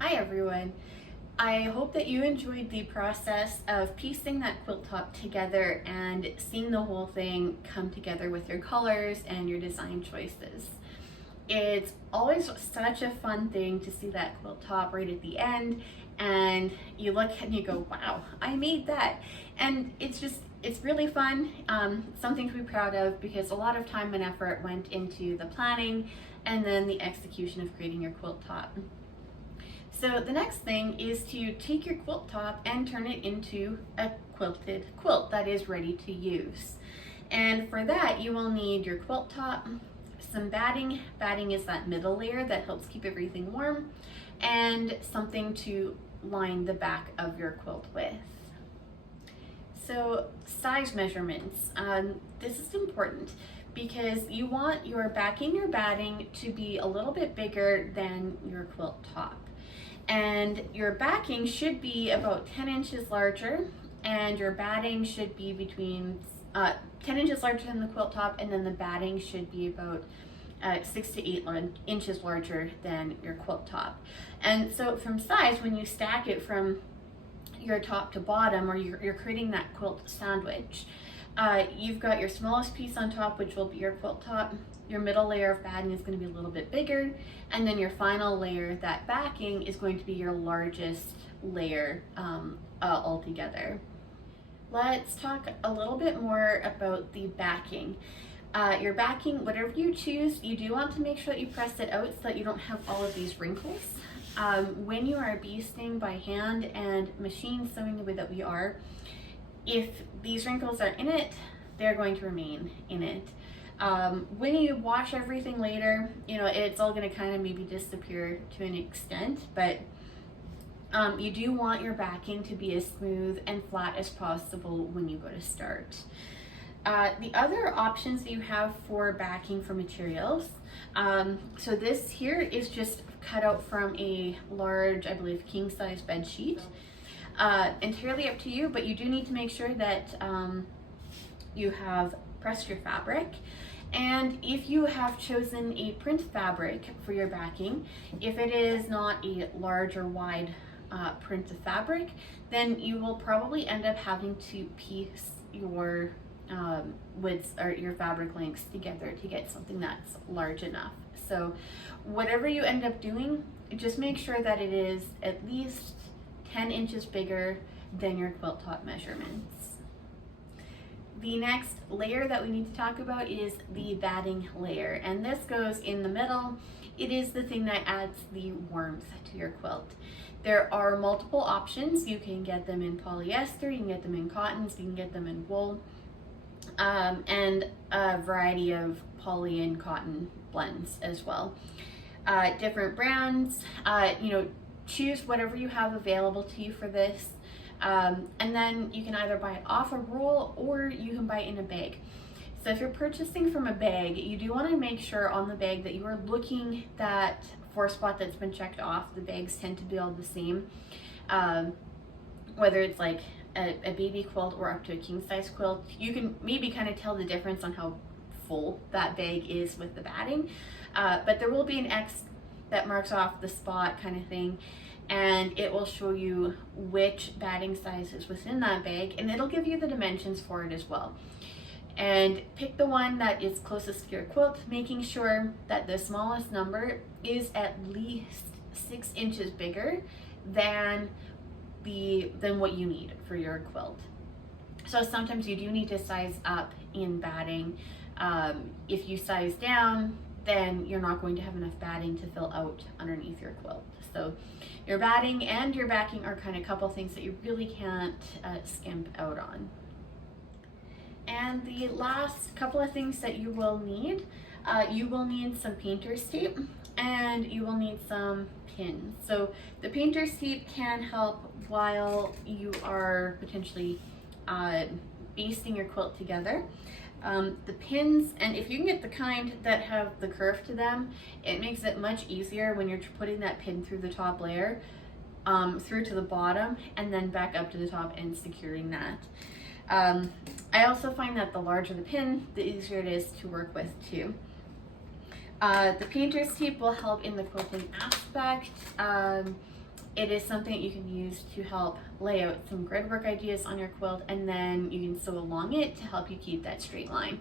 Hi everyone. I hope that you enjoyed the process of piecing that quilt top together and seeing the whole thing come together with your colors and your design choices. It's always such a fun thing to see that quilt top right at the end and you look and you go, wow, I made that. And it's really fun, something to be proud of because a lot of time and effort went into the planning and then the execution of creating your quilt top. So the next thing is to take your quilt top and turn it into a quilted quilt that is ready to use. And for that, you will need your quilt top, some batting. Batting is that middle layer that helps keep everything warm, and something to line the back of your quilt with. So size measurements. This is important because you want your backing, your batting to be a little bit bigger than your quilt top. And your backing should be about 10 inches larger, and your batting should be between 10 inches larger than the quilt top, and then the batting should be about 6 to 8 inches larger than your quilt top. And so from size, when you stack it from your top to bottom, or you're creating that quilt sandwich, you've got your smallest piece on top, which will be your quilt top. Your middle layer of batting is going to be a little bit bigger, and then your final layer, that backing, is going to be your largest layer altogether. Let's talk a little bit more about the backing. Your backing, whatever you choose, you do want to make sure that you press it out so that you don't have all of these wrinkles. When you are basting by hand and machine sewing the way that we are, if these wrinkles are in it, they're going to remain in it. When you wash everything later, it's all going to kind of maybe disappear to an extent, but you do want your backing to be as smooth and flat as possible when you go to start. The other options that you have for backing for materials, so this here is just cut out from a large, I believe, king size bed sheet. Entirely up to you, but you do need to make sure that you have pressed your fabric. And if you have chosen a print fabric for your backing, if it is not a large or wide print of fabric, then you will probably end up having to piece your widths or your fabric lengths together to get something that's large enough. So whatever you end up doing, just make sure that it is at least 10 inches bigger than your quilt top measurements. The next layer that we need to talk about is the batting layer, and this goes in the middle. It is the thing that adds the warmth to your quilt. There are multiple options. You can get them in polyester, you can get them in cottons, you can get them in wool, and a variety of poly and cotton blends as well. Different brands, choose whatever you have available to you for this. And then you can either buy it off a roll or you can buy it in a bag. So if you're purchasing from a bag, you do want to make sure on the bag that you are looking that 4-spot that's been checked off. The bags tend to be all the same, whether it's like a baby quilt or up to a king size quilt. You can maybe kind of tell the difference on how full that bag is with the batting, but there will be an X that marks off the spot kind of thing, and it will show you which batting size is within that bag, and it'll give you the dimensions for it as well. And pick the one that is closest to your quilt, making sure that the smallest number is at least 6 inches bigger than what you need for your quilt. So sometimes you do need to size up in batting. If you size down, then you're not going to have enough batting to fill out underneath your quilt. So your batting and your backing are kind of a couple things that you really can't skimp out on. And the last couple of things that you will need some painter's tape, and you will need some pins. So the painter's tape can help while you are potentially basting your quilt together. The pins, and if you can get the kind that have the curve to them, it makes it much easier when you're putting that pin through the top layer, through to the bottom, and then back up to the top and securing that. I also find that the larger the pin, the easier it is to work with too. The painter's tape will help in the quilting aspect. it is something that you can use to help lay out some grid work ideas on your quilt, and then you can sew along it to help you keep that straight line.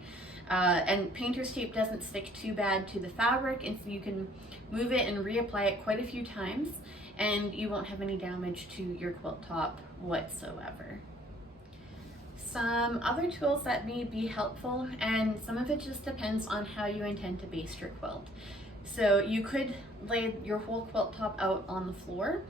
And painter's tape doesn't stick too bad to the fabric, and so you can move it and reapply it quite a few times, and you won't have any damage to your quilt top whatsoever. Some other tools that may be helpful, and some of it just depends on how you intend to baste your quilt. So you could lay your whole quilt top out on the floor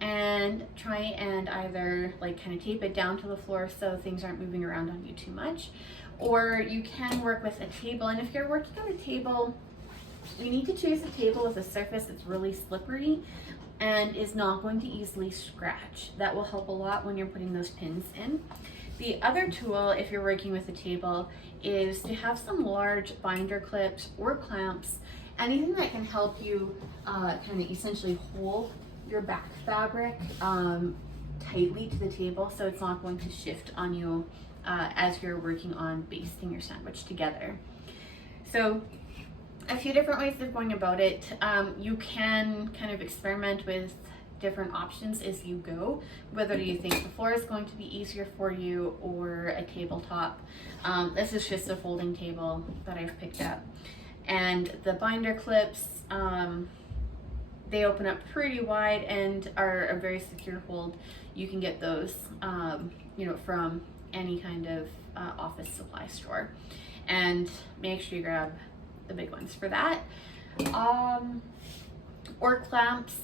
and try and either like kind of tape it down to the floor so things aren't moving around on you too much, or you can work with a table. And if you're working on a table, you need to choose a table with a surface that's really slippery and is not going to easily scratch. That will help a lot when you're putting those pins in. The other tool, if you're working with a table, is to have some large binder clips or clamps, anything that can help you kind of essentially hold your back fabric tightly to the table so it's not going to shift on you as you're working on basting your sandwich together. So a few different ways of going about it. You can kind of experiment with different options as you go, whether you think the floor is going to be easier for you or a tabletop. This is just a folding table that I've picked up. And the binder clips, they open up pretty wide and are a very secure hold. You can get those from any kind of office supply store, and make sure you grab the big ones for that. Or clamps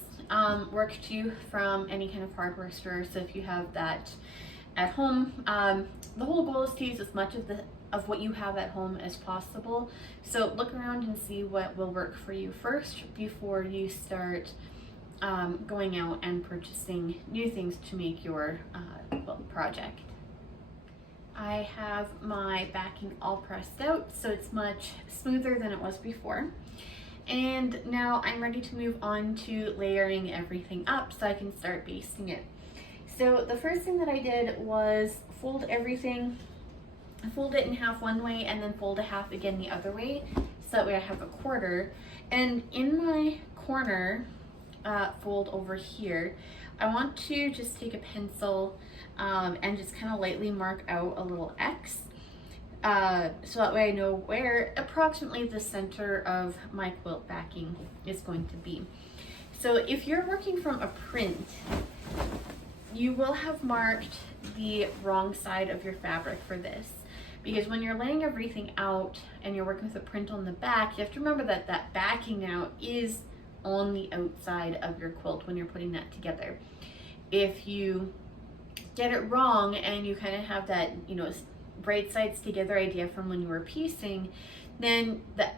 work too from any kind of hardware store. So if you have that at home, the whole goal is to use as much of what you have at home as possible. So look around and see what will work for you first before you start going out and purchasing new things to make your quilt project. I have my backing all pressed out, so it's much smoother than it was before. And now I'm ready to move on to layering everything up so I can start basting it. So the first thing that I did was fold everything, fold it in half one way and then fold a half again the other way, so that way I have a quarter. And in my corner fold over here, I want to just take a pencil and just kind of lightly mark out a little X. So that way I know where approximately the center of my quilt backing is going to be. So if you're working from a print, you will have marked the wrong side of your fabric for this, because when you're laying everything out and you're working with a print on the back, you have to remember that that backing now is on the outside of your quilt when you're putting that together. If you get it wrong and you kind of have that, right sides together idea from when you were piecing, then the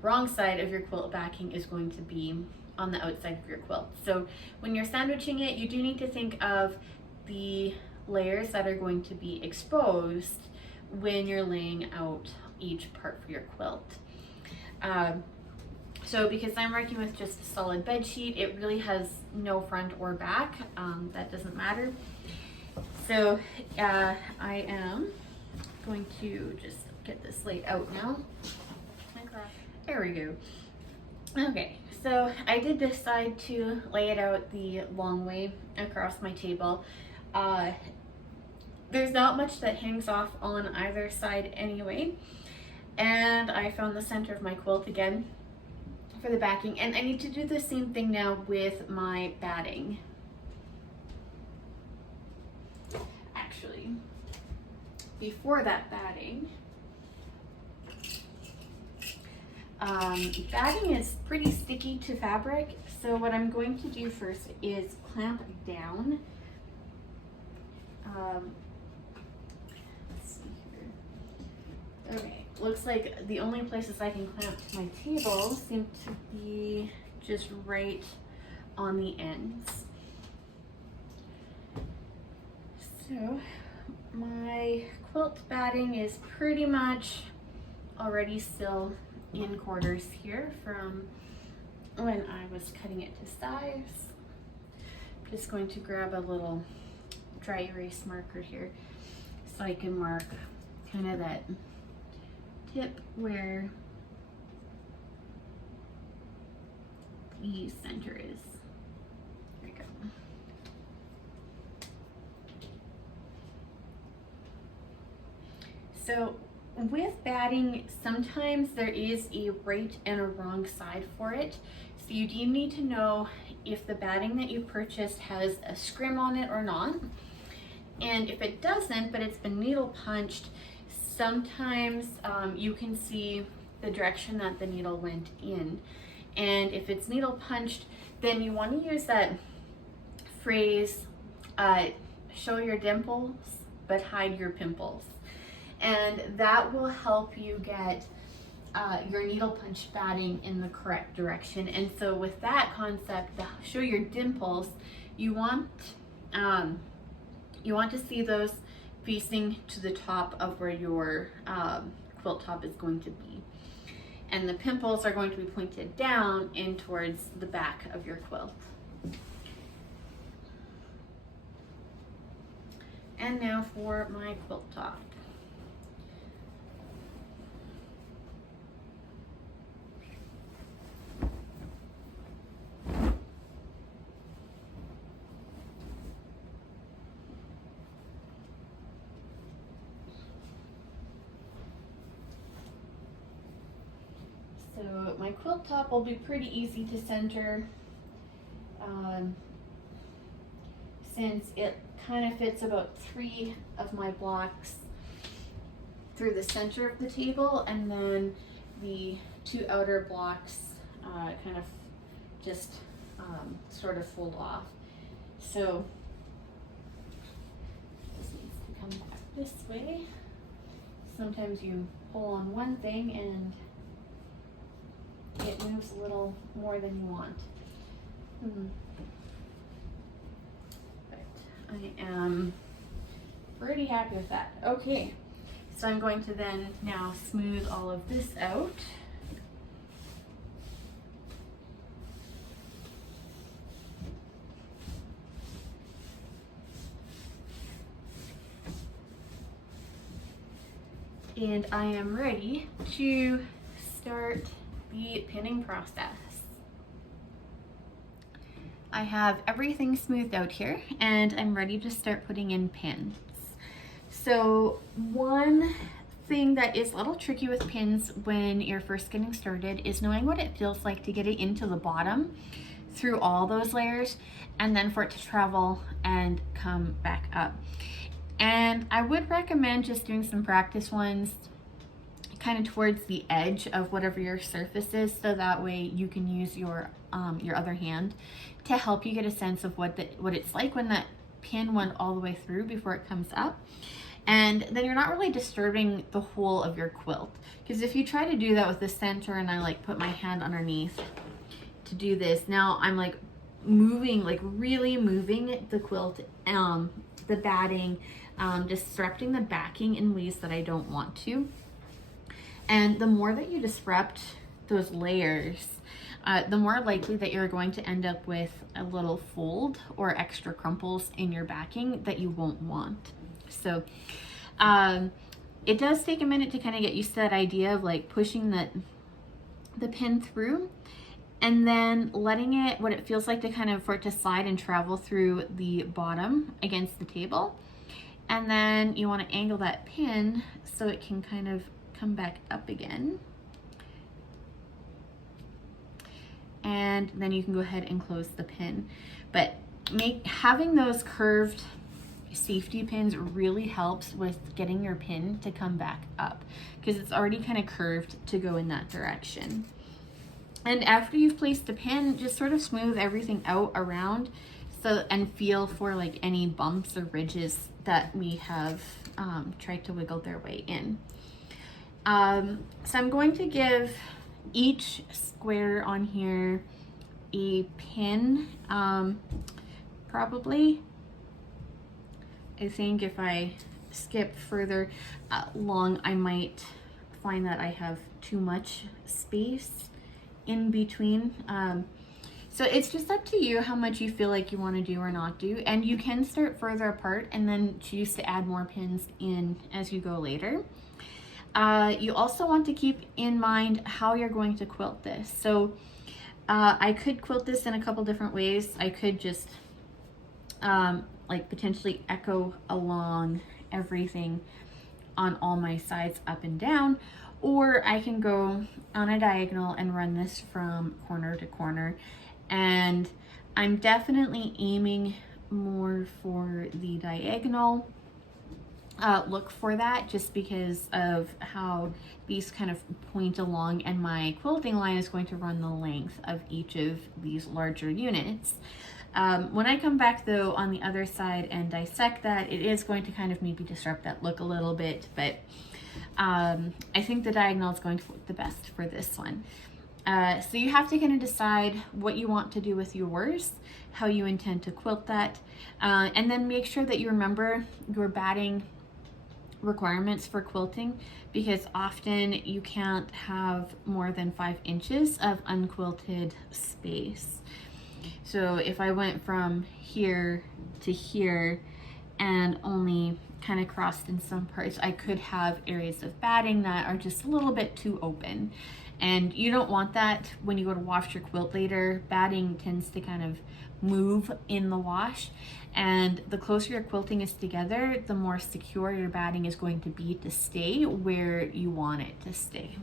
wrong side of your quilt backing is going to be on the outside of your quilt. So when you're sandwiching it, you do need to think of the layers that are going to be exposed when you're laying out each part for your quilt. So because I'm working with just a solid bed sheet, it really has no front or back. That doesn't matter. So I am going to just get this laid out now. There we go. Okay, so I did decide to lay it out the long way across my table. There's not much that hangs off on either side anyway. And I found the center of my quilt again for the backing, and I need to do the same thing now with my batting. Actually, before that batting, batting is pretty sticky to fabric, so what I'm going to do first is clamp down. Let's see here. Okay, looks like the only places I can clamp to my table seem to be just right on the ends. So my quilt batting is pretty much already still in quarters here from when I was cutting it to size. I'm just going to grab a little dry erase marker here so I can mark kind of that tip where the center is. There we go. So with batting, sometimes there is a right and a wrong side for it. So you do need to know if the batting that you purchased has a scrim on it or not. And if it doesn't, but it's been needle punched, sometimes you can see the direction that the needle went in. And if it's needle punched, then you want to use that phrase, show your dimples, but hide your pimples. And that will help you get your needle punch batting in the correct direction. And so with that concept, the show your dimples, you want to see those facing to the top of where your quilt top is going to be. And the pimples are going to be pointed down in towards the back of your quilt. And now for my quilt top. So my quilt top will be pretty easy to center since it kind of fits about 3 of my blocks through the center of the table, and then the 2 outer blocks kind of just sort of fold off. So this needs to come back this way. Sometimes you pull on one thing and it moves a little more than you want. But I am pretty happy with that. Okay, so I'm going to then now smooth all of this out. And I am ready to start the pinning process. I have everything smoothed out here and I'm ready to start putting in pins. So one thing that is a little tricky with pins when you're first getting started is knowing what it feels like to get it into the bottom through all those layers and then for it to travel and come back up. And I would recommend just doing some practice ones kind of towards the edge of whatever your surface is, so that way you can use your other hand to help you get a sense of what it's like when that pin went all the way through before it comes up. And then you're not really disturbing the whole of your quilt, because if you try to do that with the center and I like put my hand underneath to do this, now I'm like moving, like really moving the quilt, the batting, disrupting the backing in ways that I don't want to. And the more that you disrupt those layers, the more likely that you're going to end up with a little fold or extra crumples in your backing that you won't want. So it does take a minute to kind of get used to that idea of like pushing the pin through and then letting it, what it feels like to kind of for it to slide and travel through the bottom against the table. And then you want to angle that pin so it can kind of come back up again. And then you can go ahead and close the pin. But having those curved safety pins really helps with getting your pin to come back up, because it's already kind of curved to go in that direction. And after you've placed the pin, just sort of smooth everything out around and feel for like any bumps or ridges that we have tried to wiggle their way in. So I'm going to give each square on here a pin, probably. I think if I skip further along, I might find that I have too much space in between. So it's just up to you how much you feel like you want to do or not do, and you can start further apart and then choose to add more pins in as you go later. You also want to keep in mind how you're going to quilt this. So I could quilt this in a couple different ways. I could just like potentially echo along everything on all my sides up and down, or I can go on a diagonal and run this from corner to corner. And I'm definitely aiming more for the diagonal look for that, just because of how these kind of point along, and my quilting line is going to run the length of each of these larger units. When I come back though on the other side and dissect that, it is going to kind of maybe disrupt that look a little bit, but I think the diagonal is going to look the best for this one. So you have to kind of decide what you want to do with yours, how you intend to quilt that, and then make sure that you remember your batting requirements for quilting, because often you can't have more than 5 inches of unquilted space. So if I went from here to here and only kind of crossed in some parts, I could have areas of batting that are just a little bit too open. And you don't want that when you go to wash your quilt later. Batting tends to kind of move in the wash, and the closer your quilting is together, the more secure your batting is going to be to stay where you want it to stay.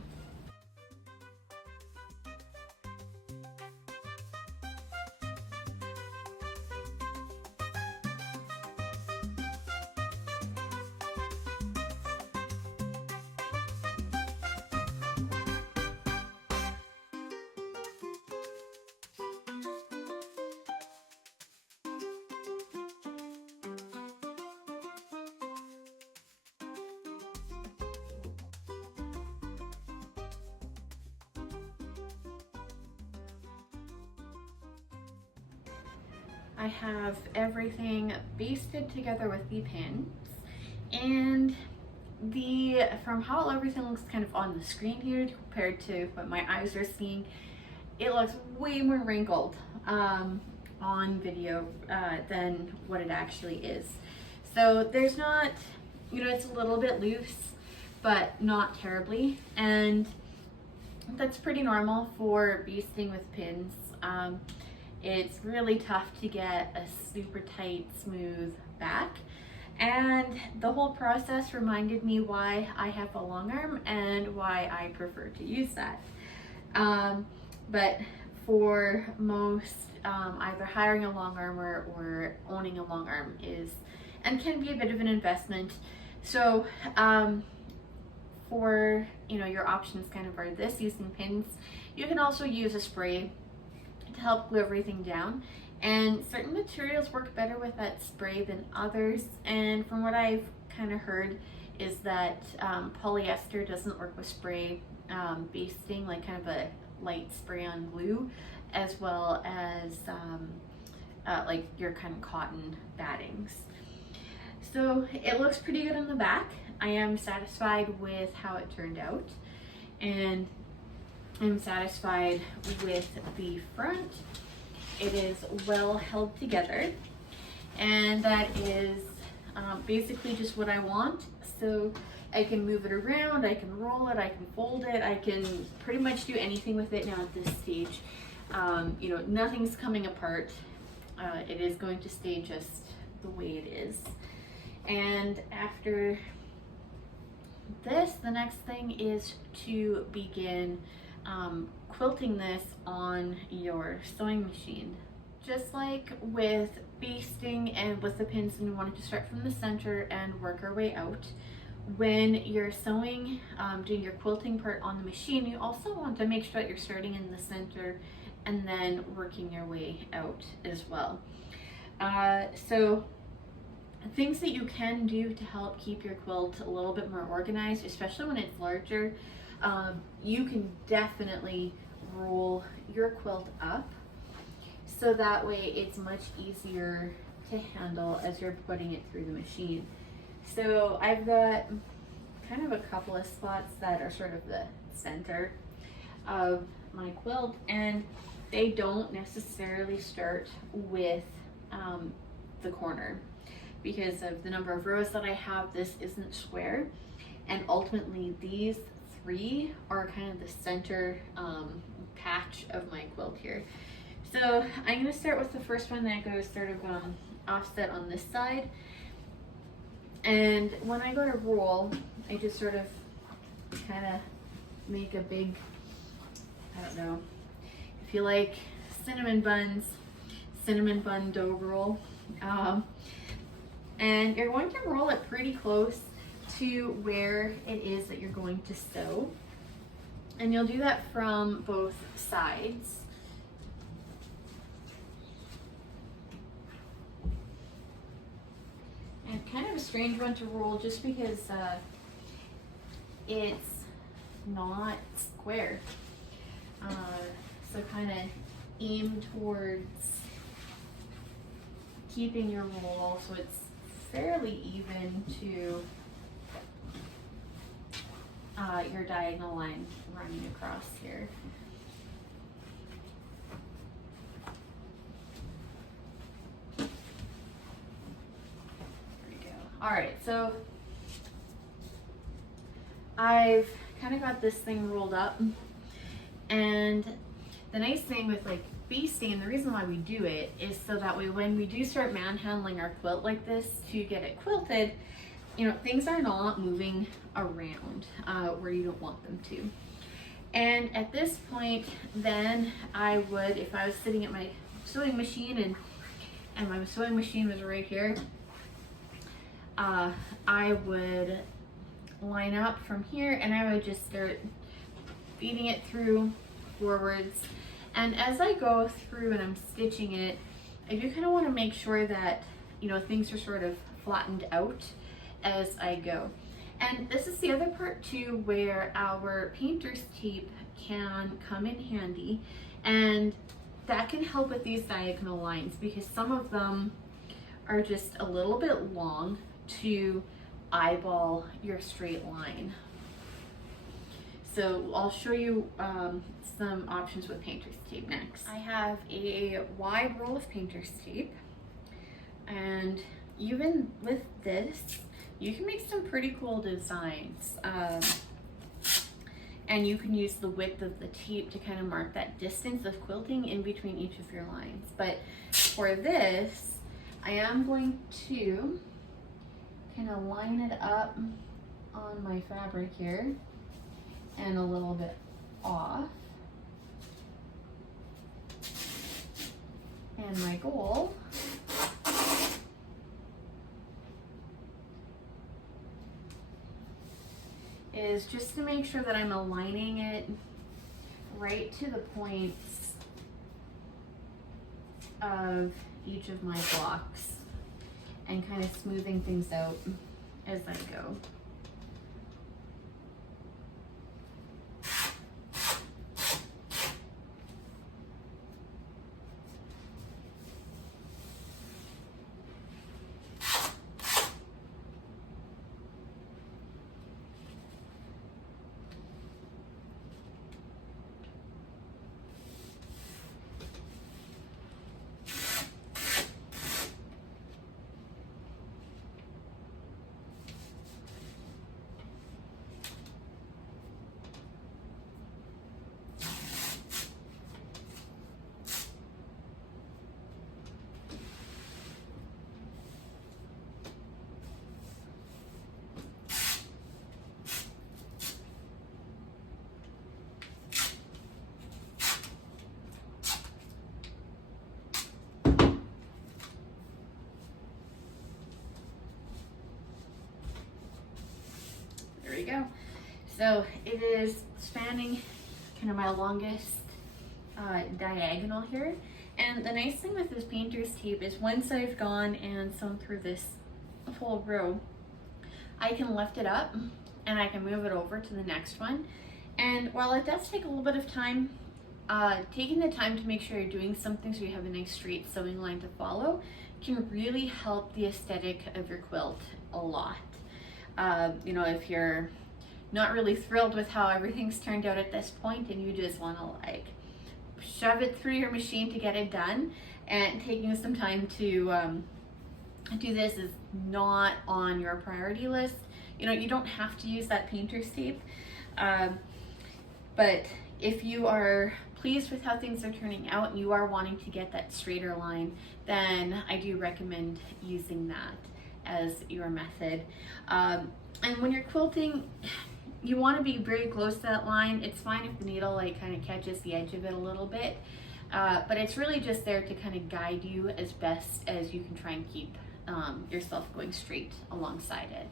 I have everything basted together with the pins, and from how everything looks kind of on the screen here compared to what my eyes are seeing, it looks way more wrinkled on video than what it actually is. So there's not, it's a little bit loose, but not terribly, and that's pretty normal for basting with pins. It's really tough to get a super tight, smooth back. And the whole process reminded me why I have a long arm and why I prefer to use that. But for most, either hiring a long armer or owning a long arm can be a bit of an investment. So for your options kind of are this, using pins. You can also use a spray to help glue everything down, and certain materials work better with that spray than others, and from what I've kind of heard is that polyester doesn't work with spray basting, like kind of a light spray on glue, as well as like your kind of cotton battings. So it looks pretty good on the back. I am satisfied with how it turned out, and I'm satisfied with the front. It is well held together, and that is basically just what I want. So I can move it around, I can roll it, I can fold it, I can pretty much do anything with it now at this stage. Nothing's coming apart. It is going to stay just the way it is. And after this, the next thing is to begin quilting this on your sewing machine. Just like with basting and with the pins, and we wanted to start from the center and work our way out. When you're sewing, doing your quilting part on the machine, you also want to make sure that you're starting in the center and then working your way out as well. So things that you can do to help keep your quilt a little bit more organized, especially when it's larger, you can definitely roll your quilt up so that way it's much easier to handle as you're putting it through the machine. So I've got kind of a couple of spots that are sort of the center of my quilt, and they don't necessarily start with the corner. Because of the number of rows that I have, this isn't square, and ultimately these 3 are kind of the center patch of my quilt here. So I'm going to start with the first one that goes sort of offset on this side, And when I go to roll, I just sort of kind of make a big, I don't know, if you like cinnamon buns, cinnamon bun dough roll. And you're going to roll it pretty close to where it is that you're going to sew. And you'll do that from both sides. And kind of a strange one to roll just because it's not square. So kind of aim towards keeping your roll so it's fairly even to your diagonal line running across here. There we go. All right, so I've kind of got this thing rolled up, and the nice thing with like basting, and the reason why we do it is so that way when we do start manhandling our quilt like this to get it quilted, you know, things are not moving around where you don't want them to. And at this point, then I would, if I was sitting at my sewing machine and my sewing machine was right here, I would line up from here and I would just start feeding it through forwards. And as I go through and I'm stitching it, I do kind of want to make sure that, you know, things are sort of flattened out as I go. And this is the other part too where our painter's tape can come in handy, and that can help with these diagonal lines because some of them are just a little bit long to eyeball your straight line. So I'll show you some options with painter's tape next. I have a wide roll of painter's tape, and even with this, you can make some pretty cool designs. And you can use the width of the tape to kind of mark that distance of quilting in between each of your lines. But for this, I am going to kind of line it up on my fabric here and a little bit off. And my goal is just to make sure that I'm aligning it right to the points of each of my blocks and kind of smoothing things out as I go. There we go. So it is spanning kind of my longest diagonal here. And the nice thing with this painter's tape is once I've gone and sewn through this whole row, I can lift it up and I can move it over to the next one. And while it does take a little bit of time, taking the time to make sure you're doing something so you have a nice straight sewing line to follow can really help the aesthetic of your quilt a lot. You know, if you're not really thrilled with how everything's turned out at this point and you just want to like shove it through your machine to get it done, and taking some time to do this is not on your priority list. You know, you don't have to use that painter's tape, but if you are pleased with how things are turning out and you are wanting to get that straighter line, then I do recommend using that. as your method. And when you're quilting, you want to be very close to that line. It's fine if the needle like kind of catches the edge of it a little bit, but it's really just there to kind of guide you as best as you can try and keep yourself going straight alongside it.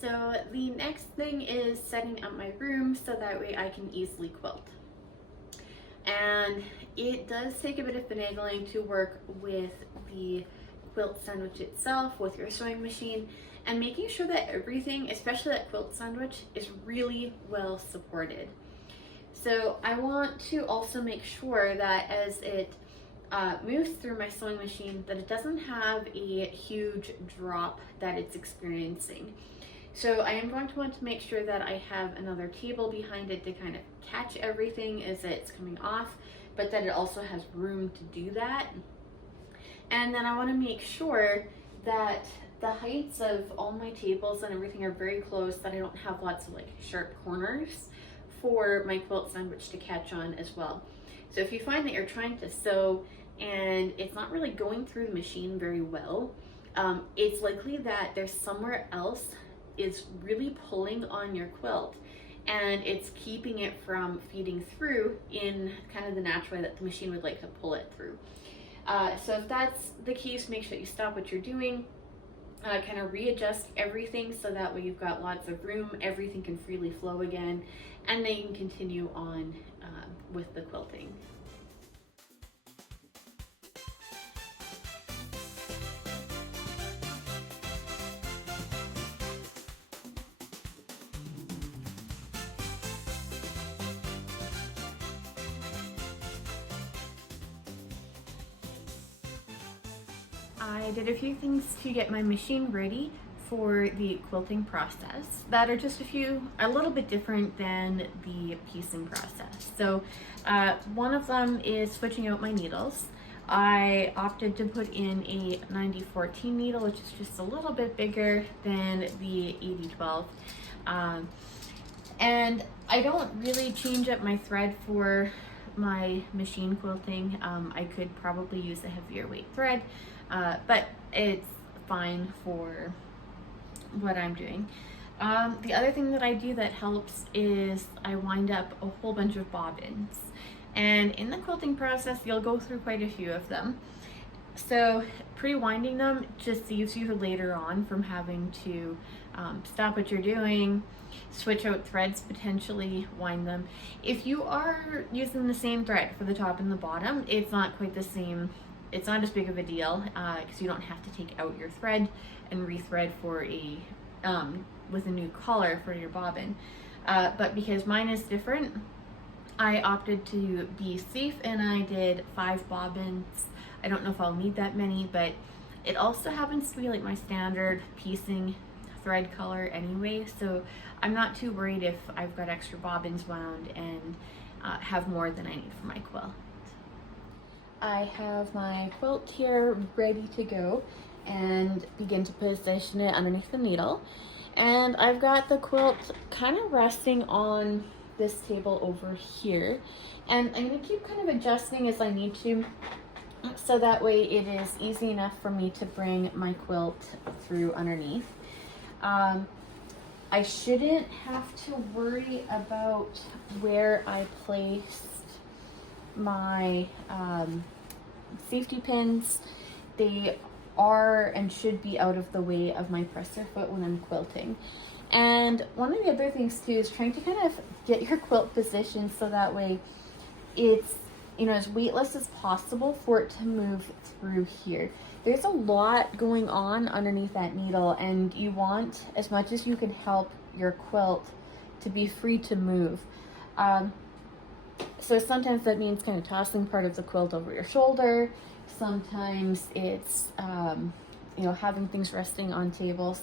So the next thing is setting up my room so that way I can easily quilt. And it does take a bit of finagling to work with the quilt sandwich itself, with your sewing machine, and making sure that everything, especially that quilt sandwich, is really well supported. So I want to also make sure that as it moves through my sewing machine, that it doesn't have a huge drop that it's experiencing. So I am going to want to make sure that I have another table behind it to kind of catch everything as it's coming off, but that it also has room to do that. And then I want to make sure that the heights of all my tables and everything are very close, that I don't have lots of like sharp corners for my quilt sandwich to catch on as well. So if you find that you're trying to sew and it's not really going through the machine very well, it's likely that there's somewhere else is really pulling on your quilt and it's keeping it from feeding through in kind of the natural way that the machine would like to pull it through. So if that's the case, make sure you stop what you're doing, kind of readjust everything so that way you've got lots of room, everything can freely flow again, and then you can continue on with the quilting. I did a few things to get my machine ready for the quilting process that are just a little bit different than the piecing process. So one of them is switching out my needles. I opted to put in a 90-14 needle, which is just a little bit bigger than the 80-12. And I don't really change up my thread for my machine quilting. I could probably use a heavier weight thread, but it's fine for what I'm doing. The other thing that I do that helps is I wind up a whole bunch of bobbins. And in the quilting process, you'll go through quite a few of them. So pre-winding them just saves you later on from having to stop what you're doing, switch out threads potentially, wind them. If you are using the same thread for the top and the bottom, it's not quite the same. It's not as big of a deal because you don't have to take out your thread and rethread for a with a new color for your bobbin. But because mine is different, I opted to be safe and I did 5 bobbins. I don't know if I'll need that many, but it also happens to be like my standard piecing thread color anyway, so I'm not too worried if I've got extra bobbins wound and have more than I need for my quilt. I have my quilt here ready to go and begin to position it underneath the needle. And I've got the quilt kind of resting on this table over here. And I'm going to keep kind of adjusting as I need to, so that way it is easy enough for me to bring my quilt through underneath. I shouldn't have to worry about where I placed my safety pins. They are and should be out of the way of my presser foot when I'm quilting. And one of the other things too is trying to kind of get your quilt positioned so that way it's, you know, as weightless as possible for it to move through here. There's a lot going on underneath that needle, and you want, as much as you can help your quilt, to be free to move. So sometimes that means kind of tossing part of the quilt over your shoulder. Sometimes it's, you know, having things resting on tables.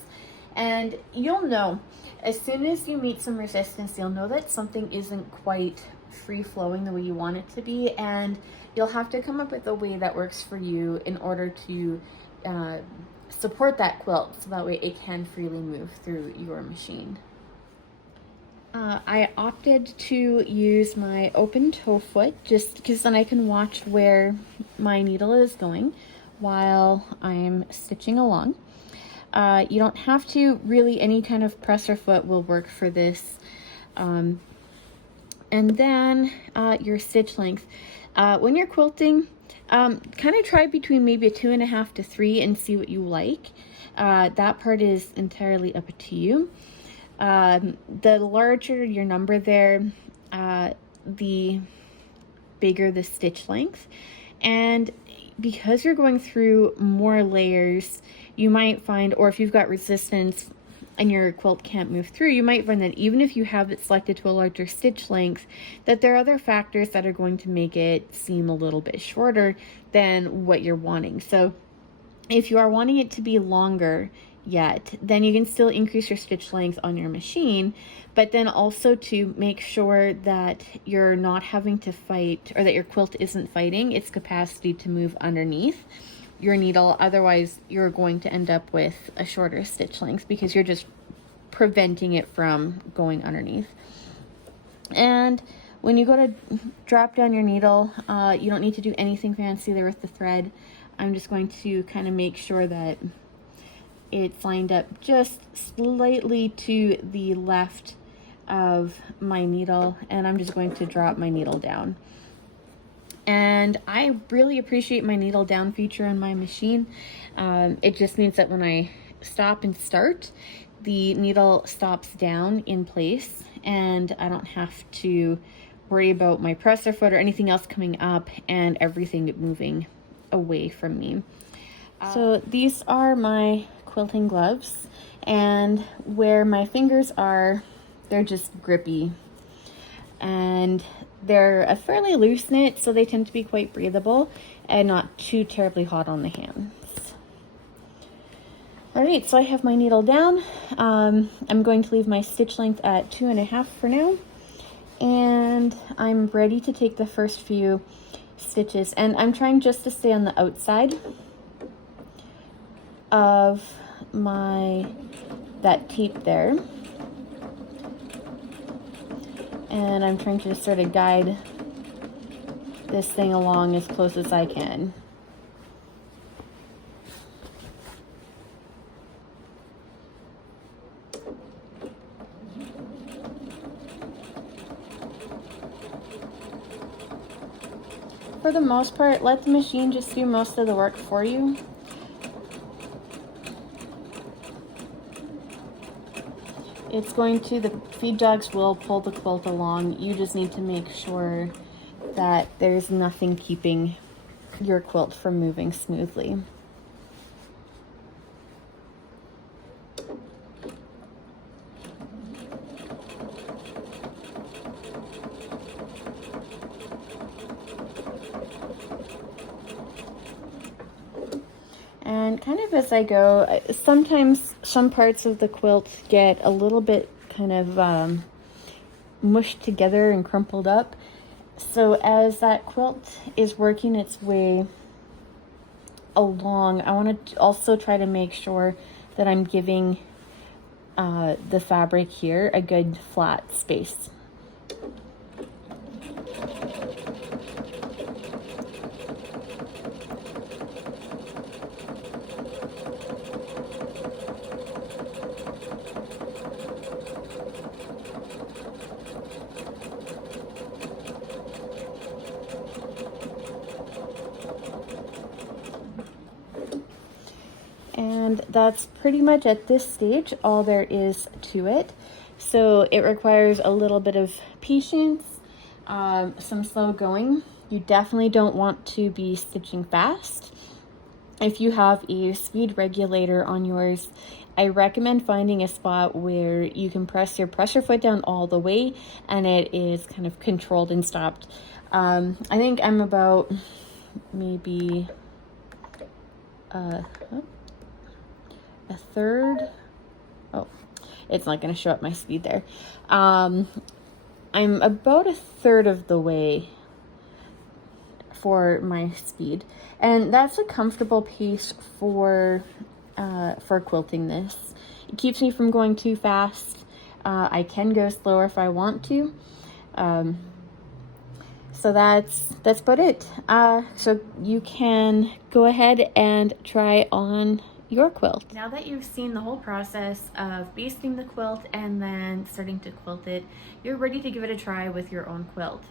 And you'll know, as soon as you meet some resistance, you'll know that something isn't quite free-flowing the way you want it to be, and you'll have to come up with a way that works for you in order to support that quilt so that way it can freely move through your machine. I opted to use my open toe foot just because then I can watch where my needle is going while I'm stitching along. You don't have to. Really, any kind of presser foot will work for this. And then your stitch length. When you're quilting, kind of try between maybe a 2.5 to 3 and see what you like. That part is entirely up to you. The larger your number there, the bigger the stitch length. And because you're going through more layers, you might find, or if you've got resistance and your quilt can't move through, you might find that even if you have it selected to a larger stitch length, that there are other factors that are going to make it seem a little bit shorter than what you're wanting. So if you are wanting it to be longer yet, then you can still increase your stitch length on your machine, but then also to make sure that you're not having to fight, or that your quilt isn't fighting its capacity to move underneath your needle. Otherwise, you're going to end up with a shorter stitch length because you're just preventing it from going underneath. And when you go to drop down your needle, you don't need to do anything fancy there with the thread. I'm just going to kind of make sure that it's lined up just slightly to the left of my needle, and I'm just going to drop my needle down. And I really appreciate my needle down feature on my machine. It just means that when I stop and start, the needle stops down in place, and I don't have to worry about my presser foot or anything else coming up and everything moving away from me. So these are my quilting gloves, and where my fingers are, they're just grippy, and they're a fairly loose knit, so they tend to be quite breathable and not too terribly hot on the hands. All right, so I have my needle down. I'm going to leave my stitch length at 2.5 for now, and I'm ready to take the first few stitches, and I'm trying just to stay on the outside of that tape there, and I'm trying to just sort of guide this thing along as close as I can. For the most part, let the machine just do most of the work for you. It's going to, the feed dogs will pull the quilt along. You just need to make sure that there's nothing keeping your quilt from moving smoothly. And kind of as I go, sometimes some parts of the quilt get a little bit kind of mushed together and crumpled up. So as that quilt is working its way along, I want to also try to make sure that I'm giving the fabric here a good flat space. And that's pretty much at this stage all there is to it. So it requires a little bit of patience, some slow going. You definitely don't want to be stitching fast. If you have a speed regulator on yours, I recommend finding a spot where you can press your presser foot down all the way and it is kind of controlled and stopped. I think I'm about maybe a third. Oh, it's not going to show up my speed there. I'm about a third of the way for my speed, and that's a comfortable pace for quilting this. It keeps me from going too fast. I can go slower if I want to. So that's about it. So you can go ahead and try on your quilt. Now that you've seen the whole process of basting the quilt and then starting to quilt it, you're ready to give it a try with your own quilt.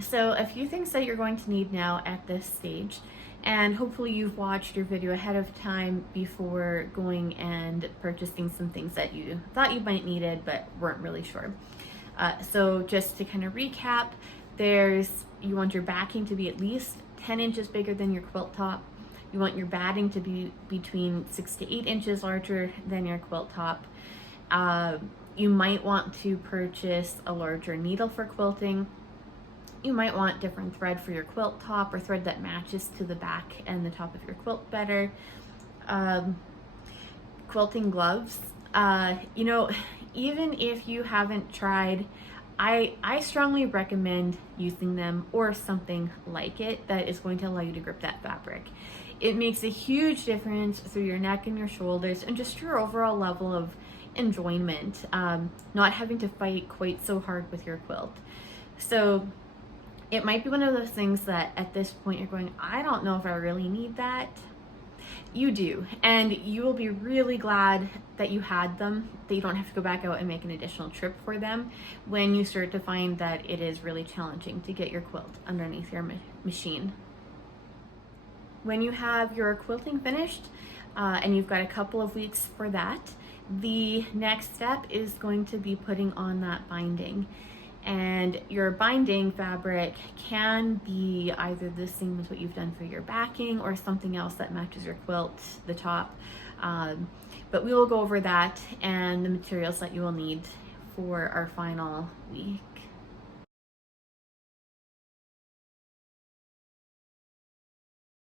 So a few things that you're going to need now at this stage, and hopefully you've watched your video ahead of time before going and purchasing some things that you thought you might needed but weren't really sure. So just to kind of recap, you want your backing to be at least 10 inches bigger than your quilt top. You want your batting to be between 6 to 8 inches larger than your quilt top. You might want to purchase a larger needle for quilting. You might want different thread for your quilt top, or thread that matches to the back and the top of your quilt better. Quilting gloves. You know, even if you haven't tried, I strongly recommend using them or something like it that is going to allow you to grip that fabric. It makes a huge difference through your neck and your shoulders and just your overall level of enjoyment, not having to fight quite so hard with your quilt. So it might be one of those things that at this point you're going, I don't know if I really need that. You do, and you will be really glad that you had them, that you don't have to go back out and make an additional trip for them when you start to find that it is really challenging to get your quilt underneath your machine. When you have your quilting finished, and you've got a couple of weeks for that, the next step is going to be putting on that binding. And your binding fabric can be either the same as what you've done for your backing or something else that matches your quilt, the top. But we will go over that and the materials that you will need for our final week